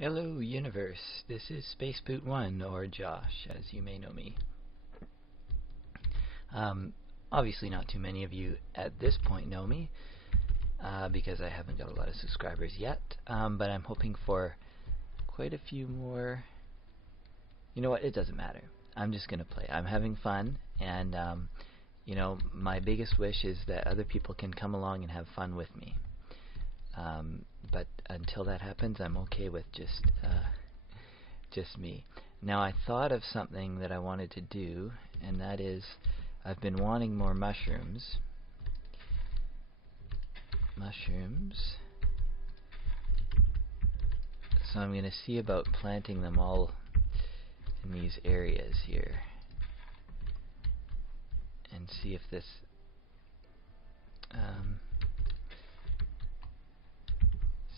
Hello universe, this is Spaceboot1 or Josh, as you may know me. Obviously not too many of you at this point know me, because I haven't got a lot of subscribers yet, but I'm hoping for quite a few more. You know what, it doesn't matter. I'm just gonna play. I'm having fun, and you know, my biggest wish is that other people can come along and have fun with me. But until that happens, I'm okay with just me. Now, I thought of something that I wanted to do, and that is, I've been wanting more mushrooms. So I'm going to see about planting them all in these areas here, and see if this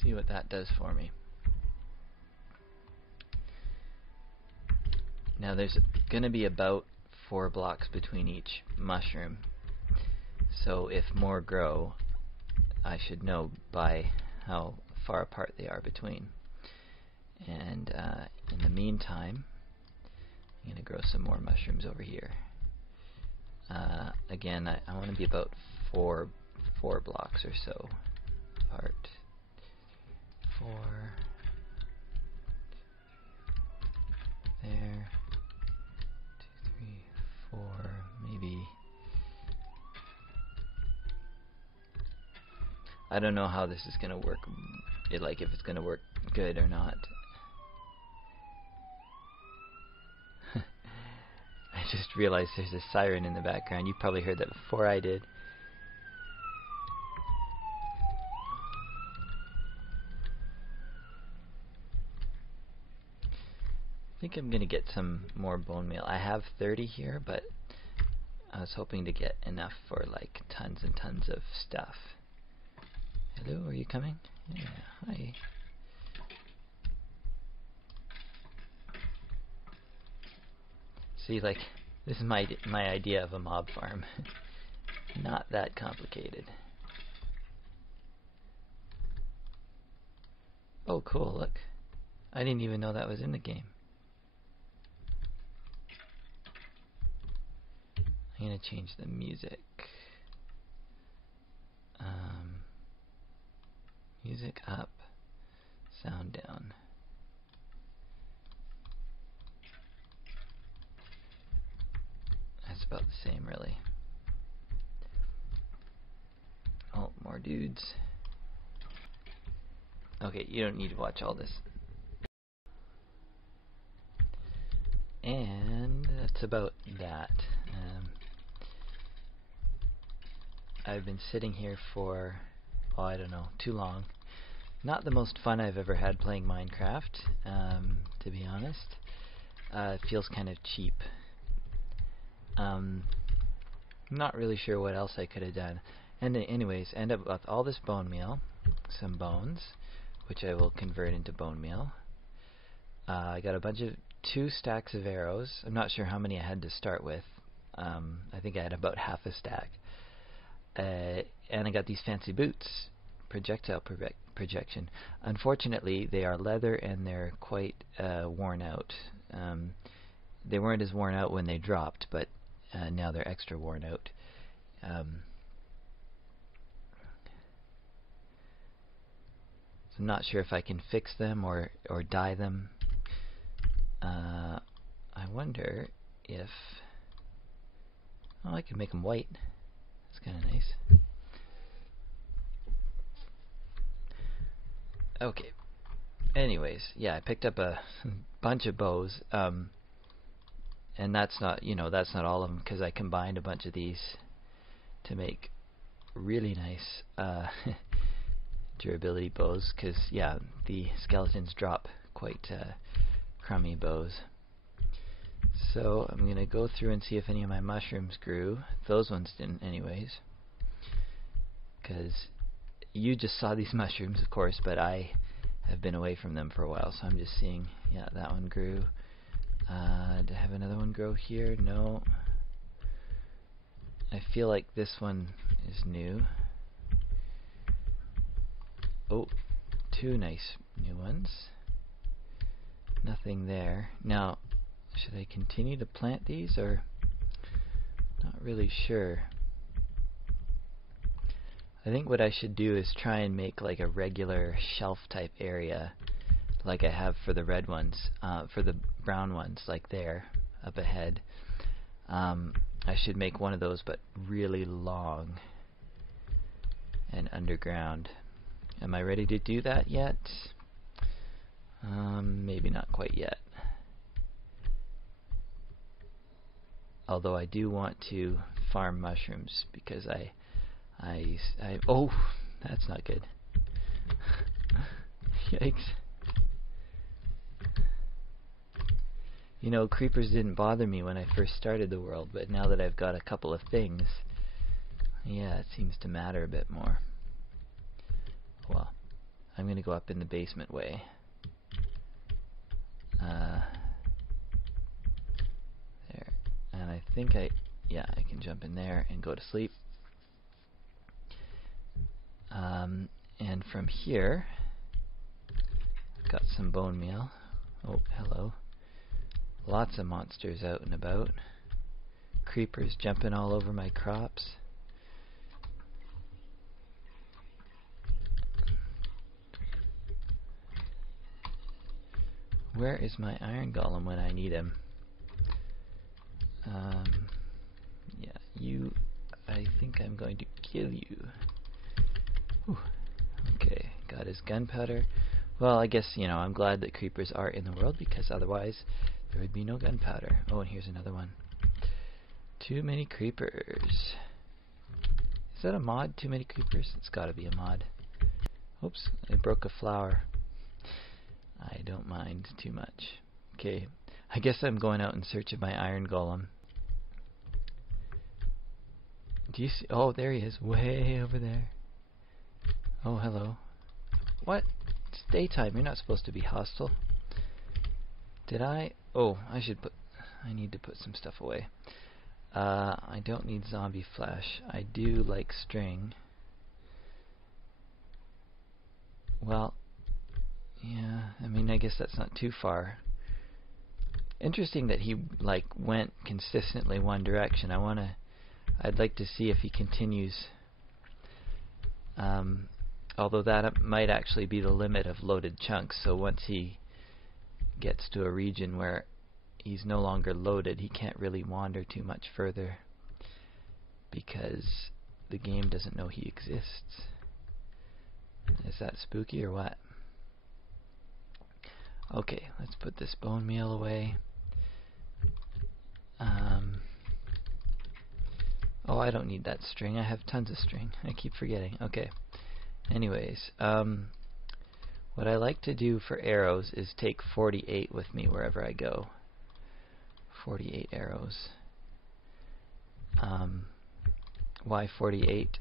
see what that does for me. Now there's going to be about 4 blocks between each mushroom, so if more grow, I should know by how far apart they are between. And in the meantime, I'm going to grow some more mushrooms over here. Again, I want to be about four blocks or so apart. 4 there, 2, 3, 4, maybe. I don't know how this is gonna work, like if it's gonna work good or not. I just realized there's a siren in the background. You probably heard that before I did. I think I'm gonna get some more bone meal. I have 30 here, but I was hoping to get enough for like tons and tons of stuff. Hello, are you coming? Yeah, hi. See, like, this is my idea of a mob farm. Not that complicated. Oh, cool, look. I didn't even know that was in the game. I'm going to change the music. Music up, sound down. That's about the same, really. Oh, more dudes. Okay, you don't need to watch all this. And that's about that. I've been sitting here for, oh, I don't know, too long. Not the most fun I've ever had playing Minecraft, to be honest. It feels kind of cheap. I'm not really sure what else I could have done. And anyways, end up with all this bone meal, some bones, which I will convert into bone meal. I got a bunch of 2 stacks of arrows. I'm not sure how many I had to start with. I think I had about half a stack. And I got these fancy boots, projectile projection. Unfortunately, they are leather and they're quite worn out. They weren't as worn out when they dropped, but now they're extra worn out. So I'm not sure if I can fix them or dye them. I wonder if... oh, I can make them white. That's kind of nice. Okay. Anyways, yeah, I picked up a bunch of bows, and that's not, you know, that's not all of them, because I combined a bunch of these to make really nice durability bows. Because yeah, the skeletons drop quite crummy bows. So I'm gonna go through and see if any of my mushrooms grew. Those ones didn't, anyways, because you just saw these mushrooms, of course, but I have been away from them for a while, so I'm just seeing. Yeah, that one grew. Do I have another one grow here? No. I feel like this one is new. Oh, 2 nice new ones. Nothing there. Now, should I continue to plant these, or not really sure. I think what I should do is try and make like a regular shelf type area like I have for the red ones, for the brown ones, like there, up ahead. I should make one of those, but really long and underground. Am I ready to do that yet? Maybe not quite yet. Although I do want to farm mushrooms because oh, that's not good. Yikes. You know, creepers didn't bother me when I first started the world, but now that I've got a couple of things, yeah, it seems to matter a bit more. Well, I'm going to go up in the basement way. There. And I think I can jump in there and go to sleep. And from here, I've got some bone meal. Oh, hello. Lots of monsters out and about. Creepers jumping all over my crops. Where is my iron golem when I need him? Yeah, you... I think I'm going to kill you. Whew. Okay, got his gunpowder. Well, I guess, you know, I'm glad that creepers are in the world, because otherwise there would be no gunpowder. Oh, and here's another one. Too many creepers. Is that a mod? Too many creepers? It's gotta be a mod. Oops, I broke a flower. I don't mind too much. Okay, I guess I'm going out in search of my iron golem. Do you see? Oh, there he is, way over there. Oh, hello. What? It's daytime. You're not supposed to be hostile. Did I? Oh, I need to put some stuff away. I don't need zombie flesh. I do like string. Well, yeah, I mean, I guess that's not too far. Interesting that he like went consistently one direction. I'd like to see if he continues. Although that might actually be the limit of loaded chunks, so once he gets to a region where he's no longer loaded, he can't really wander too much further because the game doesn't know he exists. Is that spooky or what? Okay, let's put this bone meal away. Oh, I don't need that string. I have tons of string. I keep forgetting. Okay. Anyways, what I like to do for arrows is take 48 with me wherever I go. 48 arrows. Why 48?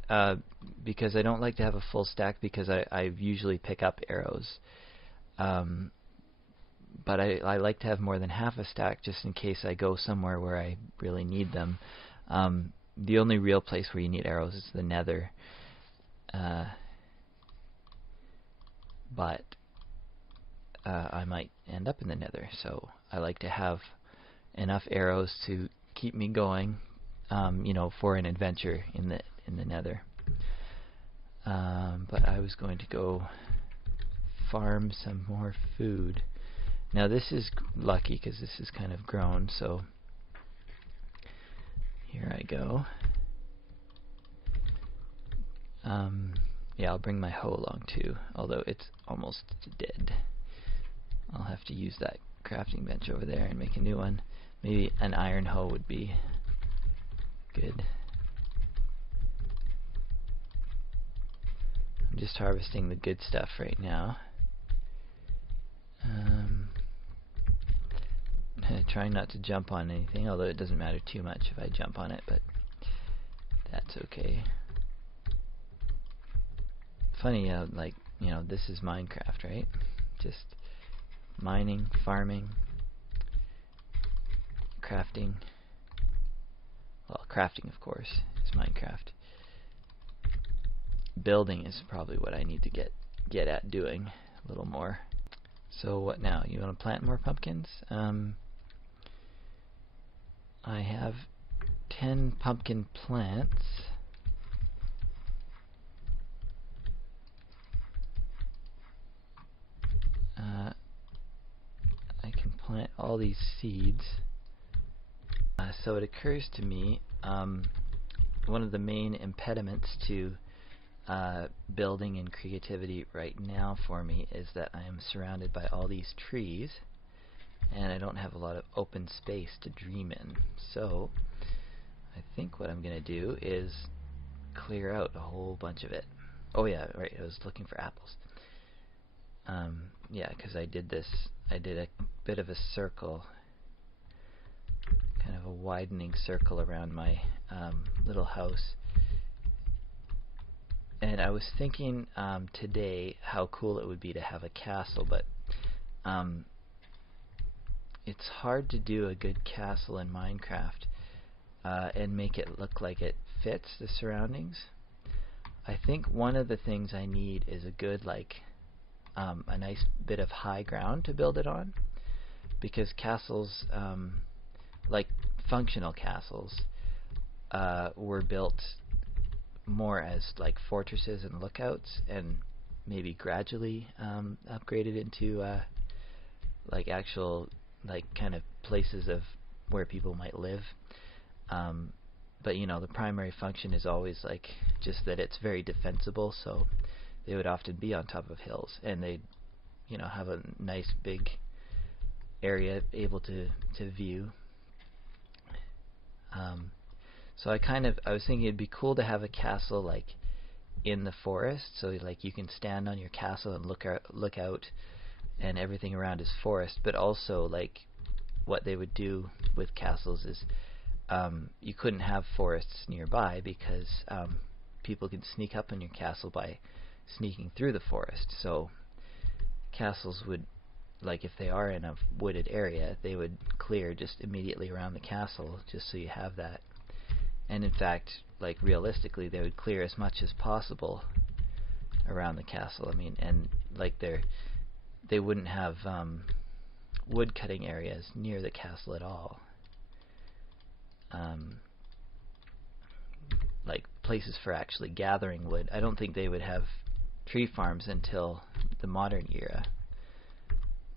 Because I don't like to have a full stack, because I usually pick up arrows. But I like to have more than half a stack just in case I go somewhere where I really need them. The only real place where you need arrows is the nether. But I might end up in the nether, so I like to have enough arrows to keep me going, you know, for an adventure in the nether. But I was going to go farm some more food. Now this is lucky because this is kind of grown, so here I go. Yeah, I'll bring my hoe along too, although it's almost dead. I'll have to use that crafting bench over there and make a new one. Maybe an iron hoe would be good. I'm just harvesting the good stuff right now. Trying not to jump on anything, although it doesn't matter too much if I jump on it, but that's okay. Funny, like, you know, this is Minecraft, right? Just mining, farming, crafting. Well, crafting, of course, is Minecraft. Building is probably what I need to get at doing a little more. So what now? You want to plant more pumpkins? I have 10 pumpkin plants. I can plant all these seeds. So it occurs to me, one of the main impediments to building and creativity right now for me is that I am surrounded by all these trees and I don't have a lot of open space to dream in. So I think what I'm going to do is clear out a whole bunch of it. Oh yeah, right, I was looking for apples. Yeah, because I did a bit of a circle, kind of a widening circle around my little house. And I was thinking today how cool it would be to have a castle, but it's hard to do a good castle in Minecraft and make it look like it fits the surroundings. I think one of the things I need is a good, a nice bit of high ground to build it on, because castles, like functional castles, were built more as like fortresses and lookouts, and maybe gradually upgraded into like actual kind of places of where people might live. But you know, the primary function is always like just that it's very defensible, so they would often be on top of hills, and they'd, you know, have a nice big area able to view. So I was thinking it'd be cool to have a castle like in the forest, so like you can stand on your castle and look out, and everything around is forest. But also, like, what they would do with castles is you couldn't have forests nearby, because people could sneak up on your castle by sneaking through the forest. So castles would, like, if they are in a wooded area, they would clear just immediately around the castle, just so you have that. And in fact, like, realistically, they would clear as much as possible around the castle. I mean, and like they wouldn't have wood cutting areas near the castle at all. Like places for actually gathering wood. I don't think they would have tree farms until the modern era.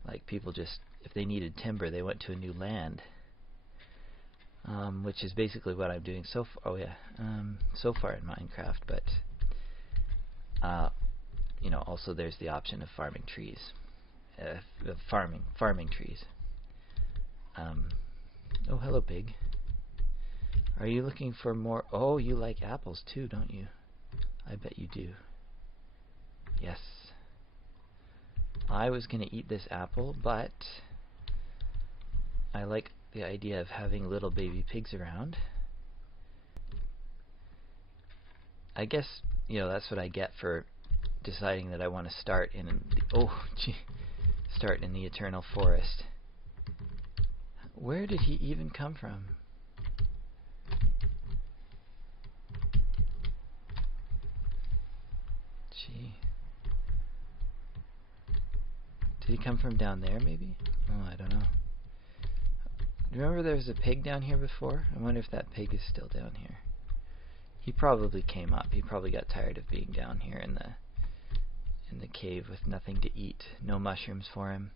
Like, people just, if they needed timber, they went to a new land. Which is basically what I'm doing so far. Oh yeah, so far in Minecraft. But you know, also there's the option of farming trees, farming trees. Oh, hello, pig. Are you looking for more? Oh, you like apples too, don't you? I bet you do. Yes. I was gonna eat this apple, but I like the idea of having little baby pigs around. I guess, you know, that's what I get for deciding that I want to start in start in the eternal forest. Where did he even come from? Gee. Did he come from down there, maybe? Oh, I don't know. Remember there was a pig down here before? I wonder if that pig is still down here. He probably came up. He probably got tired of being down here in the cave with nothing to eat. No mushrooms for him.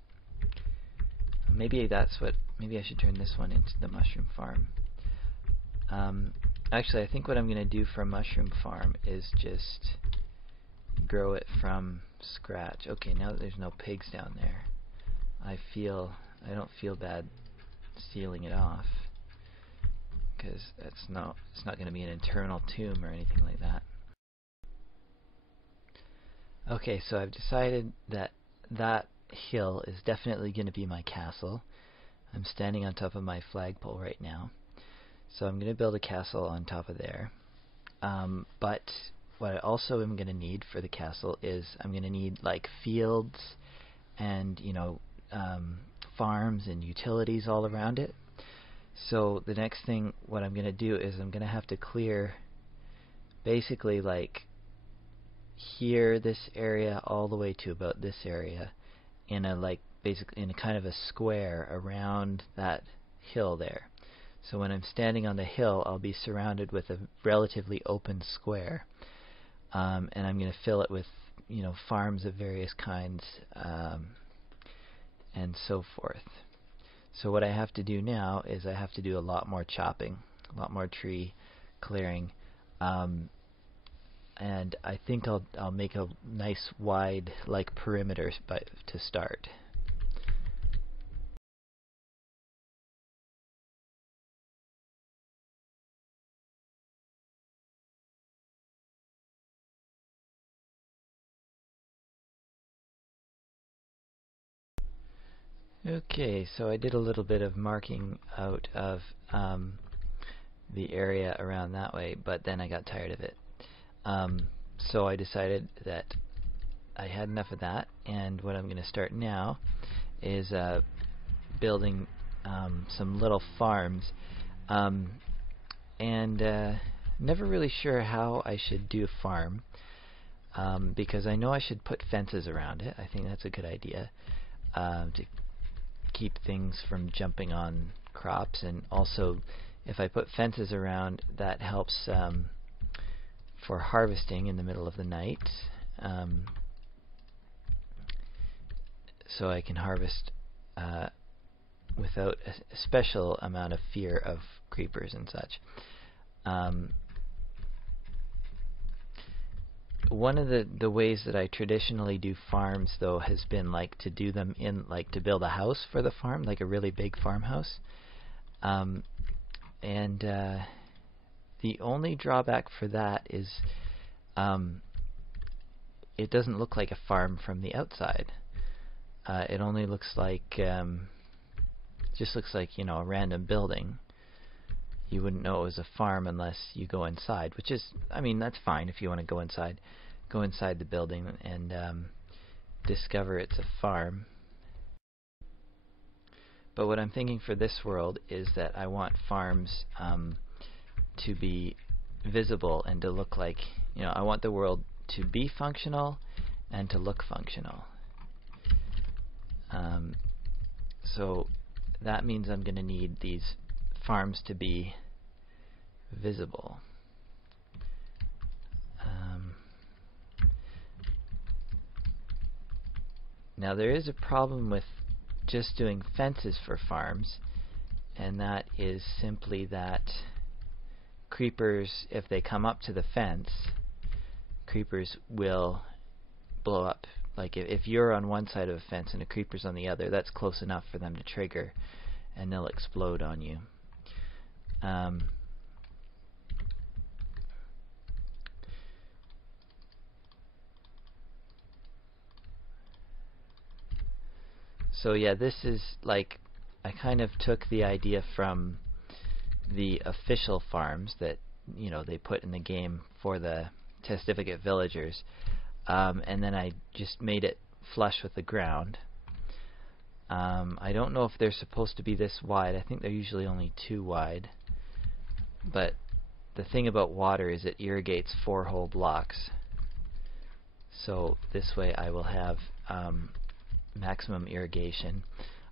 Maybe that's what... Maybe I should turn this one into the mushroom farm. Actually, I think what I'm going to do for a mushroom farm is just grow it from scratch. Okay, now that there's no pigs down there, I don't feel bad sealing it off, because it's not going to be an internal tomb or anything like that. Okay, so I've decided that that hill is definitely going to be my castle. I'm standing on top of my flagpole right now, so I'm going to build a castle on top of there. But what I also am going to need for the castle is I'm going to need like fields and, you know, farms and utilities all around it. So the next thing, what I'm going to do is I'm going to have to clear basically like here, this area, all the way to about this area, in a basically in a kind of a square around that hill there. So when I'm standing on the hill, I'll be surrounded with a relatively open square, and I'm going to fill it with farms of various kinds, and so forth. So what I have to do now is I have to do a lot more chopping, a lot more tree clearing, and I think I'll make a nice wide perimeter to start. Okay, so I did a little bit of marking out of the area around that way, but then I got tired of it. So I decided that I had enough of that, and what I'm going to start now is building some little farms, and never really sure how I should do a farm, because I know I should put fences around it. I think that's a good idea, to keep things from jumping on crops, and also if I put fences around, that helps for harvesting in the middle of the night, so I can harvest without a special amount of fear of creepers and such. One of the ways that I traditionally do farms, though, has been to do them in to build a house for the farm, like a really big farmhouse. And the only drawback for that is it doesn't look like a farm from the outside. It only looks like just looks like a random building. You wouldn't know it was a farm unless you go inside, which is, I mean, that's fine if you want to go inside the building and discover it's a farm. But what I'm thinking for this world is that I want farms to be visible and to look like, I want the world to be functional and to look functional. So that means I'm going to need these farms to be visible. Now there is a problem with just doing fences for farms, and that is simply that creepers, if they come up to the fence, creepers will blow up. Like if you're on one side of a fence and a creeper's on the other, that's close enough for them to trigger, and they'll explode on you. So yeah, this is I kind of took the idea from the official farms that they put in the game for the testificate villagers, and then I just made it flush with the ground. I don't know if they're supposed to be this wide. I think they're usually only 2 wide. But the thing about water is it irrigates 4 whole blocks. So this way I will have maximum irrigation.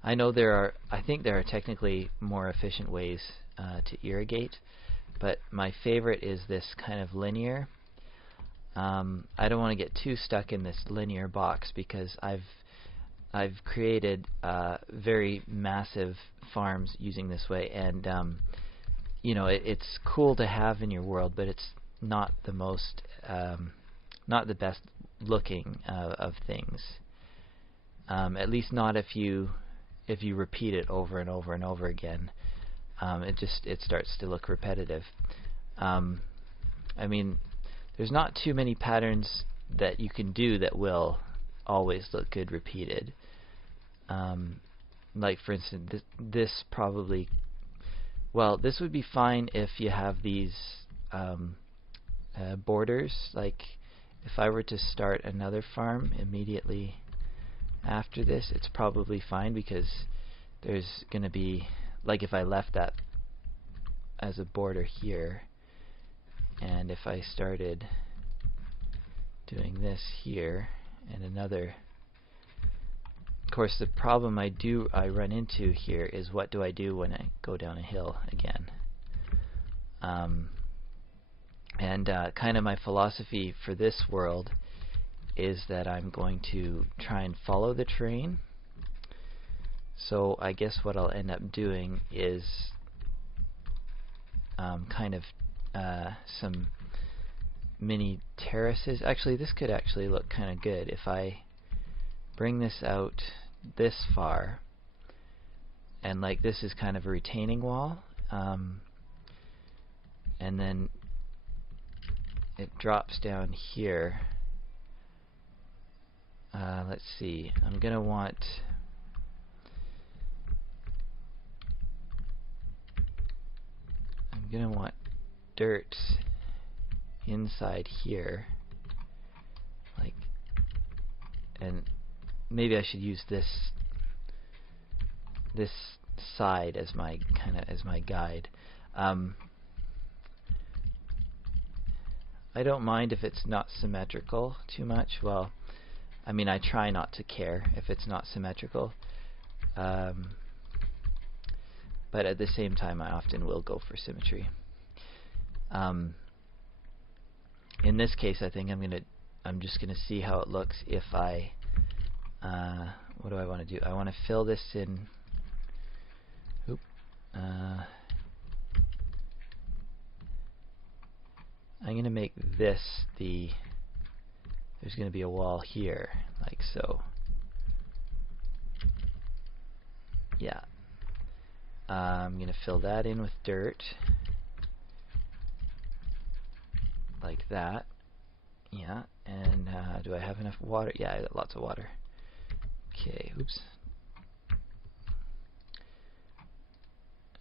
I know I think there are technically more efficient ways to irrigate, but my favorite is this kind of linear. I don't want to get too stuck in this linear box because I've created very massive farms using this way, and it's cool to have in your world, but it's not the most not the best looking of things. At least not if you repeat it over and over and over again. It starts to look repetitive. I mean, there's not too many patterns that you can do that will always look good repeated. Like for instance, this probably, well, this would be fine if you have these borders. Like if I were to start another farm immediately after this, it's probably fine because there's going to be, like if I left that as a border here, and if I started doing this here and another course, the problem I run into here is, what do I do when I go down a hill again? Kind of my philosophy for this world is that I'm going to try and follow the terrain. So I guess what I'll end up doing is kind of some mini terraces. Actually, this could actually look kind of good if I bring this out this far, and like this is kind of a retaining wall, and then it drops down here. Let's see, I'm gonna want dirt inside here, like, and maybe I should use this side as my guide. I don't mind if it's not symmetrical too much. Well, I mean, I try not to care if it's not symmetrical, but at the same time I often will go for symmetry. In this case, I think I'm just gonna see how it looks if I what do I want to do? I want to fill this in. Oop. I'm going to make this there's going to be a wall here, like so. Yeah. I'm going to fill that in with dirt, like that. Yeah. And do I have enough water? Yeah, I got lots of water. Okay, oops.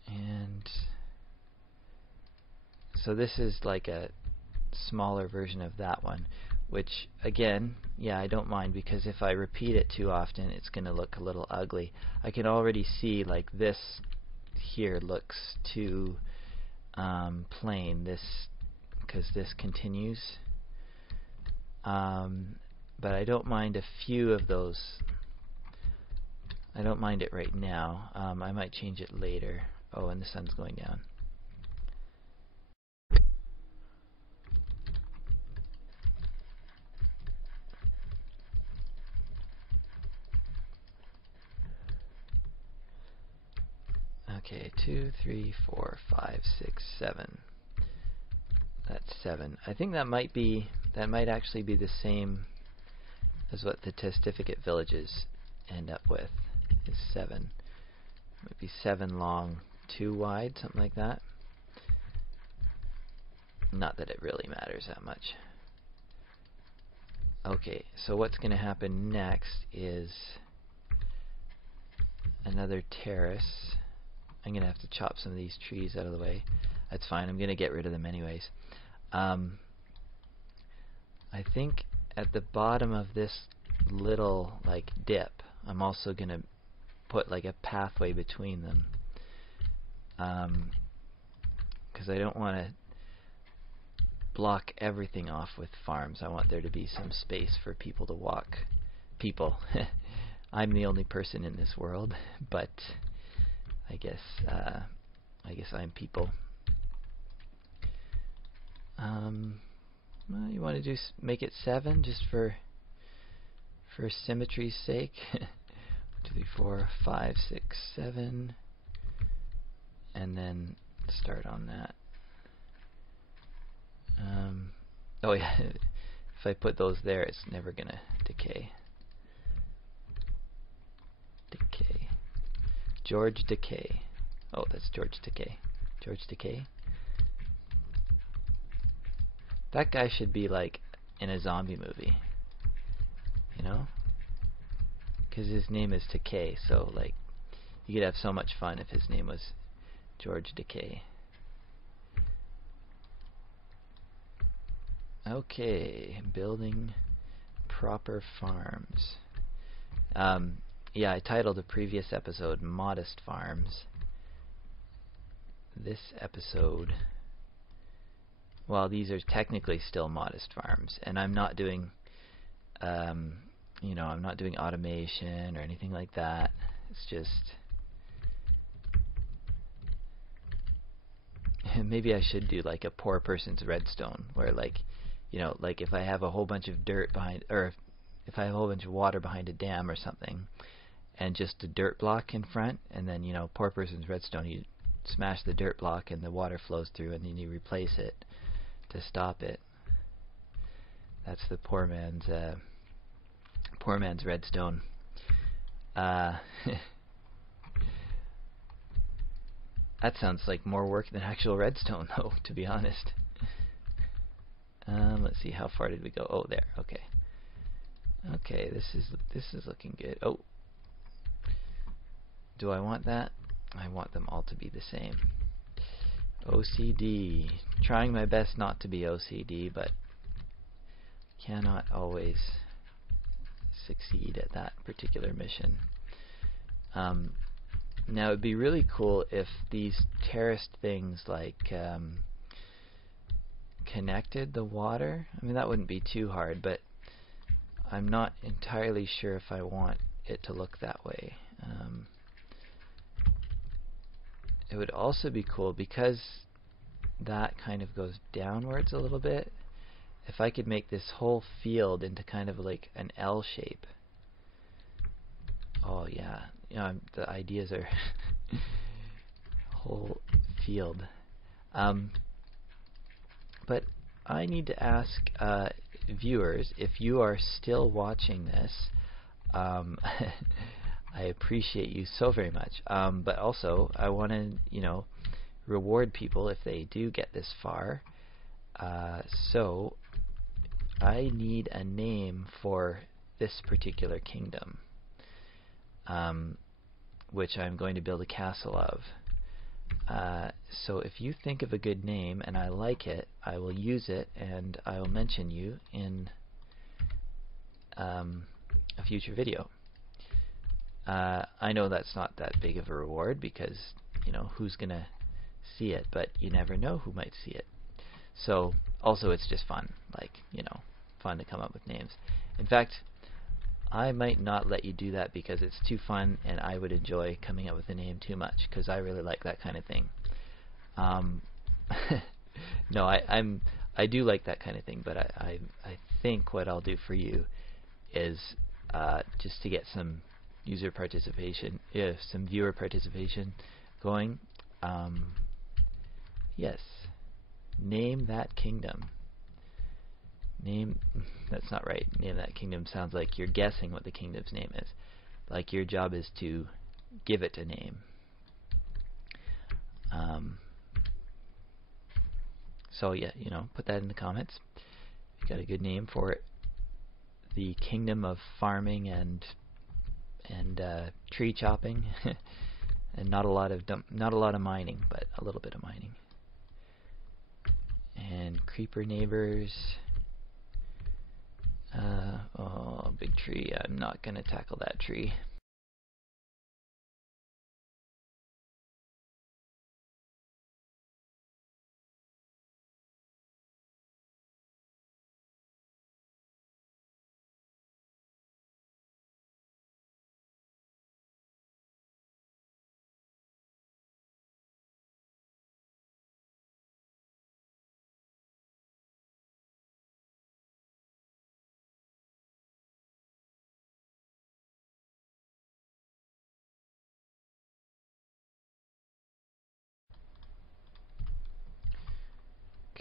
And so this is like a smaller version of that one, which again, yeah, I don't mind, because if I repeat it too often, it's going to look a little ugly. I can already see like this here looks too plain, this, because this continues. But I don't mind a few of those. I don't mind it right now. I might change it later. Oh, and the sun's going down. Okay, 2, 3, 4, 5, 6, 7. That's 7. I think that might actually be the same as what the testificate villages end up with. Is 7. It might be 7 long, 2 wide, something like that. Not that it really matters that much. Okay, so what's going to happen next is another terrace. I'm going to have to chop some of these trees out of the way. That's fine, I'm going to get rid of them anyways. I think at the bottom of this little like dip, I'm also going to put like a pathway between them, because I don't want to block everything off with farms. I want there to be some space for people to walk. People. I'm the only person in this world, but I guess I'm people. Well, you want to make it 7 just for symmetry's sake. 2, 3, 4, 5, 6, 7, and then start on that. Oh yeah, if I put those there, it's never gonna decay. Decay. George Decay. Oh, that's George Decay. George Decay. That guy should be like in a zombie movie, you know? Because his name is Decay, so like you could have so much fun if his name was George Decay. Okay, building proper farms. Yeah, I titled a previous episode Modest Farms. This episode, well, these are technically still modest farms, and I'm not doing, I'm not doing automation or anything like that. It's just maybe I should do like a poor person's redstone, where like if I have a whole bunch of dirt behind, or if I have a whole bunch of water behind a dam or something, and just a dirt block in front, and then poor person's redstone, you smash the dirt block and the water flows through, and then you replace it to stop it. That's the poor man's redstone. That sounds like more work than actual redstone, though, to be honest. Let's see, how far did we go? Oh, there. Okay. Okay, this is looking good. Oh, do I want that? I want them all to be the same. OCD. Trying my best not to be OCD, but cannot always succeed at that particular mission. Now, it'd be really cool if these terraced things like connected the water. I mean, that wouldn't be too hard, but I'm not entirely sure if I want it to look that way. It would also be cool, because that kind of goes downwards a little bit, if I could make this whole field into kind of like an L shape. Oh yeah, the ideas are whole field. But I need to ask viewers, if you are still watching this, I appreciate you so very much. But also, I want to, reward people if they do get this far. So I need a name for this particular kingdom, which I'm going to build a castle of. So if you think of a good name and I like it, I will use it, and I will mention you in a future video. I know that's not that big of a reward, because who's gonna see it, but you never know who might see it. So also, it's just fun, like fun to come up with names. In fact, I might not let you do that because it's too fun, and I would enjoy coming up with a name too much, because I really like that kind of thing. No, I do like that kind of thing, but I think what I'll do for you is just to get some user participation, some viewer participation going. Yes, name that kingdom. That's not right. Name that kingdom sounds like you're guessing what the kingdom's name is. Like your job is to give it a name. So yeah, put that in the comments. If you got a good name for it. The kingdom of farming and tree chopping, and not a lot of mining, but a little bit of mining. And creeper neighbors. Oh, big tree. I'm not gonna tackle that tree.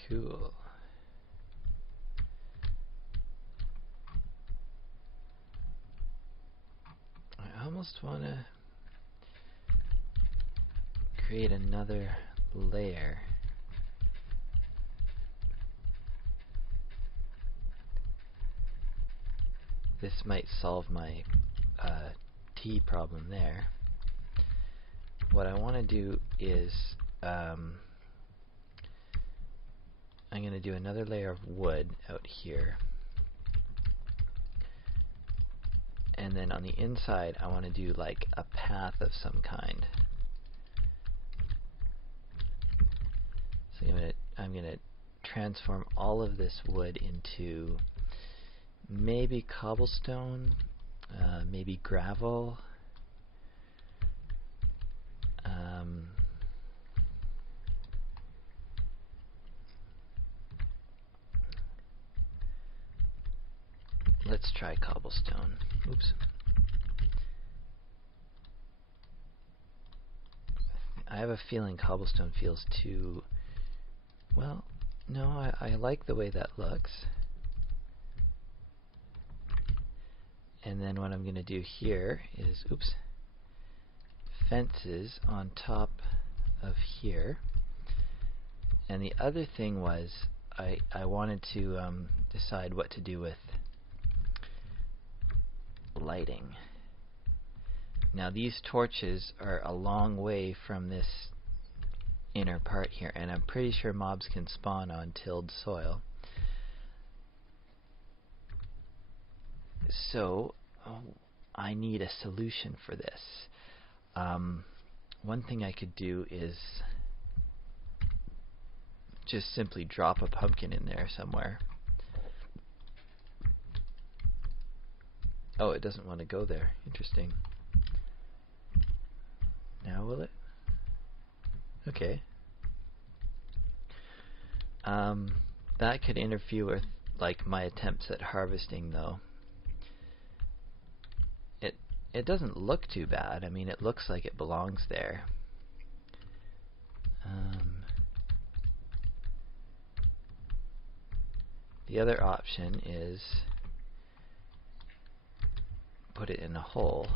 Cool. I almost want to create another layer. This might solve my T problem there. What I want to do is I'm going to do another layer of wood out here, and then on the inside I want to do like a path of some kind. So I'm going to transform all of this wood into maybe cobblestone, maybe gravel. Let's try cobblestone. Oops. I have a feeling cobblestone feels too... Well, no, I like the way that looks. And then what I'm going to do here is, oops, fences on top of here. And the other thing was I wanted to decide what to do with lighting. Now these torches are a long way from this inner part here, and I'm pretty sure mobs can spawn on tilled soil. So I need a solution for this. One thing I could do is just simply drop a pumpkin in there somewhere. Oh, it doesn't want to go there. Interesting. Now will it? Okay. That could interfere with like my attempts at harvesting, though. It doesn't look too bad. I mean, it looks like it belongs there. The other option is put it in a hole.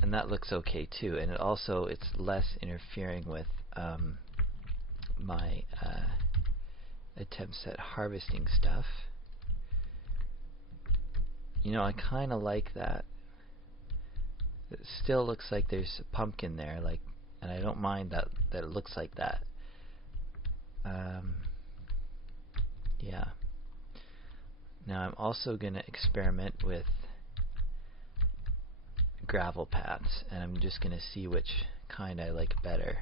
And that looks okay too, and it also, it's less interfering with my attempts at harvesting stuff. You know, I kind of like that. It still looks like there's a pumpkin there, like, and I don't mind that it looks like that. Yeah. Now I'm also going to experiment with gravel paths, and I'm just going to see which kind I like better.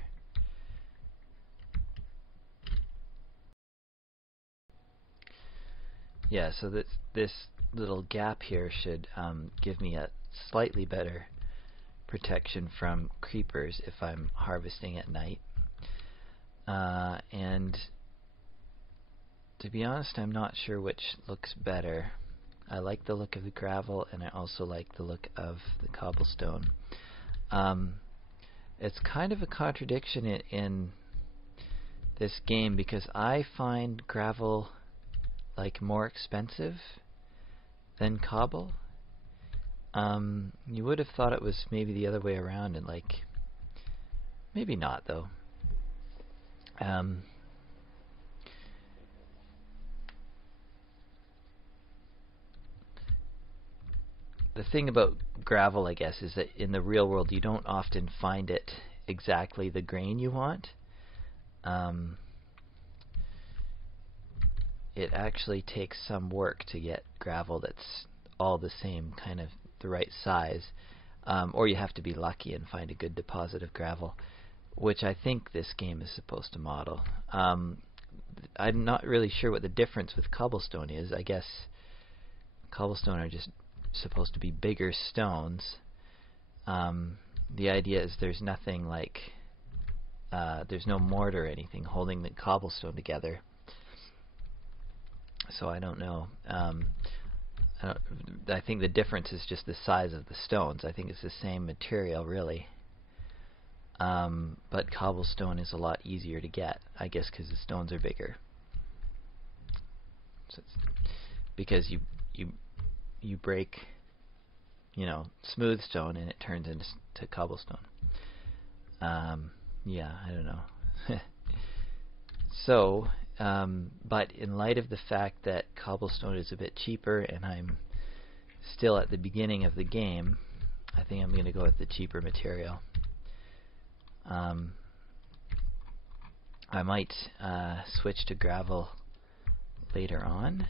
Yeah, so this little gap here should give me a slightly better protection from creepers if I'm harvesting at night. And to be honest, I'm not sure which looks better. I like the look of the gravel, and I also like the look of the cobblestone. It's kind of a contradiction in this game, because I find gravel like more expensive than cobble. You would have thought it was maybe the other way around, and like maybe not though. The thing about gravel, I guess, is that in the real world you don't often find it exactly the grain you want. It actually takes some work to get gravel that's all the same, kind of the right size, or you have to be lucky and find a good deposit of gravel, which I think this game is supposed to model. I'm not really sure what the difference with cobblestone is. I guess cobblestone are just supposed to be bigger stones. The idea is there's nothing like there's no mortar or anything holding the cobblestone together. So I don't know. I think the difference is just the size of the stones. I think it's the same material, really. But cobblestone is a lot easier to get, I guess, because the stones are bigger. So it's because you break, you know, smooth stone and it turns into cobblestone. Yeah, I don't know. So, but in light of the fact that cobblestone is a bit cheaper and I'm still at the beginning of the game, I think I'm going to go with the cheaper material. I might switch to gravel later on,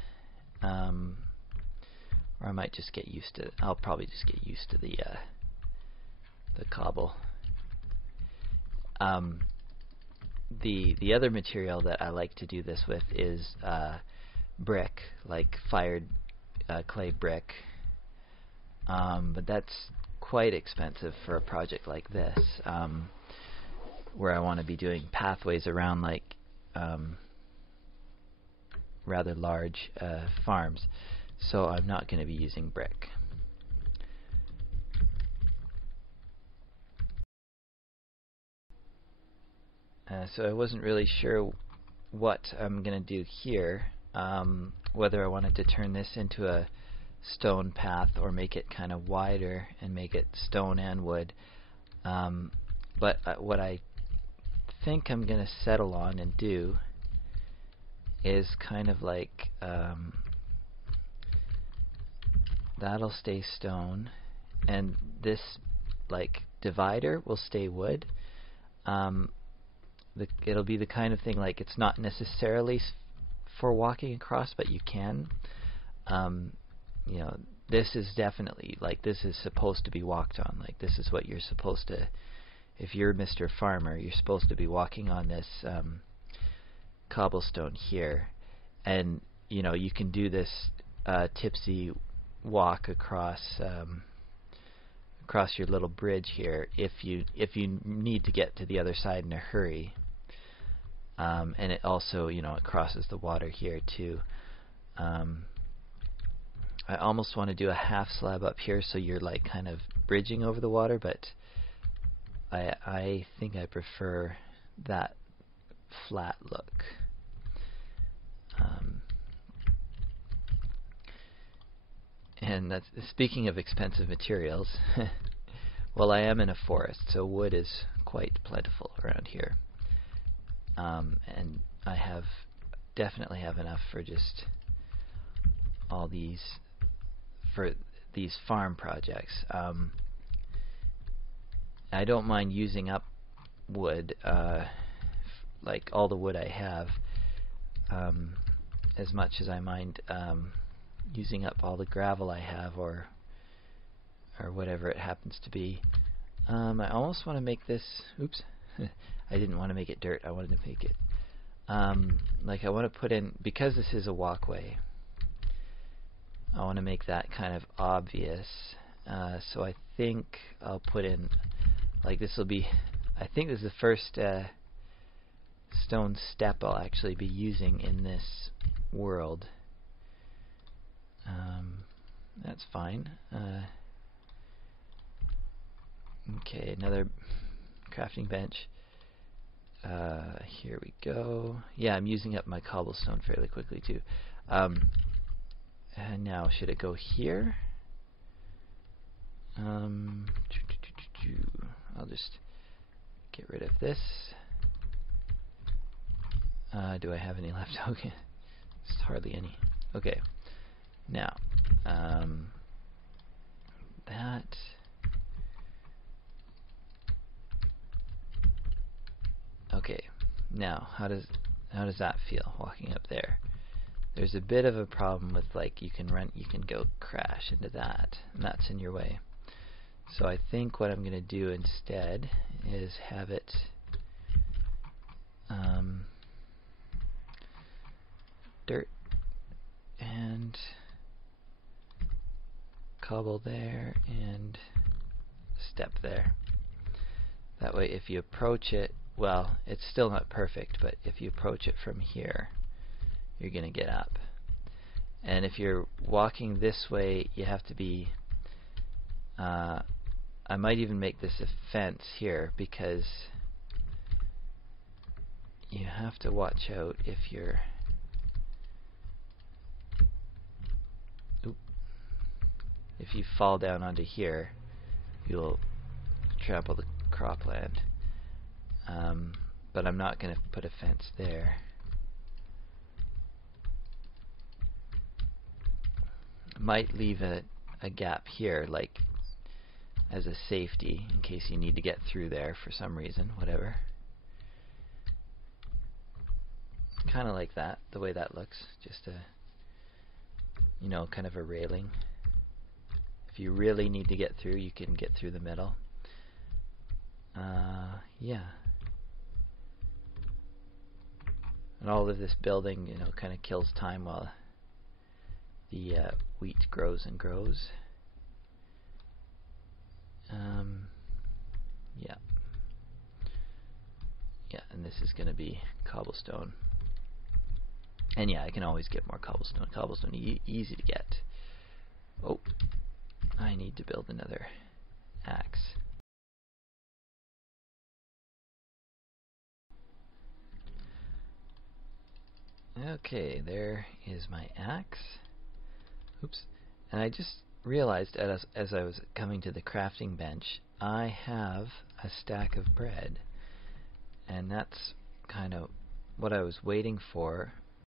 or I might just get used to it. I'll probably just get used to the cobble. The other material that I like to do this with is brick, like fired clay brick, but that's quite expensive for a project like this, where I want to be doing pathways around like rather large farms. So I'm not going to be using brick. So I wasn't really sure what I'm going to do here, whether I wanted to turn this into a stone path or make it kind of wider and make it stone and wood. But what I think I'm going to settle on and do is kind of like that'll stay stone, and this like divider will stay wood. It'll be the kind of thing like it's not necessarily for walking across, but you can. You know, this is definitely like this is supposed to be walked on. Like this is what you're supposed to. If you're Mr. Farmer, you're supposed to be walking on this cobblestone here, and you know you can do this tipsy walk across across your little bridge here if you need to get to the other side in a hurry. And it also, you know, it crosses the water here too. I almost want to do a half slab up here so you're like kind of bridging over the water, but I think I prefer that flat look. And that's, speaking of expensive materials, well, I am in a forest, so wood is quite plentiful around here. And I definitely have enough for just all these, for these farm projects. I don't mind using up wood, like all the wood I have, as much as I mind using up all the gravel I have, or whatever it happens to be. I almost want to make this, oops, I didn't want to make it dirt, I wanted to make it like I want to put in, because this is a walkway, I want to make that kind of obvious. So I think I'll put in, like this will be, I think this is the first stone step I'll actually be using in this world. That's fine. Okay, another crafting bench. Here we go. Yeah, I'm using up my cobblestone fairly quickly too. And now, should it go here? I'll just get rid of this. Do I have any left? Okay, just hardly any. Okay, now that. Okay, now how does that feel walking up there? There's a bit of a problem with, like, you can go crash into that, and that's in your way. So I think what I'm going to do instead is have it dirt and cobble there and step there. That way if you approach it, well, it's still not perfect, but if you approach it from here, you're going to get up. And if you're walking this way, you have to be, I might even make this a fence here, because you have to watch out if you're, if you fall down onto here, you'll trample the cropland. But I'm not going to put a fence there. Might leave a gap here, like as a safety, in case you need to get through there for some reason, whatever. Kind of like that, the way that looks, just a, you know, kind of a railing. If you really need to get through, you can get through the middle. Yeah. And all of this building, you know, kind of kills time while the wheat grows and grows. Yeah. Yeah, and this is going to be cobblestone. And yeah, I can always get more cobblestone. Cobblestone, easy to get. Oh, I need to build another axe. Okay, there is my axe. Oops. And I just realized as I was coming to the crafting bench, I have a stack of bread. And that's kind of what I was waiting for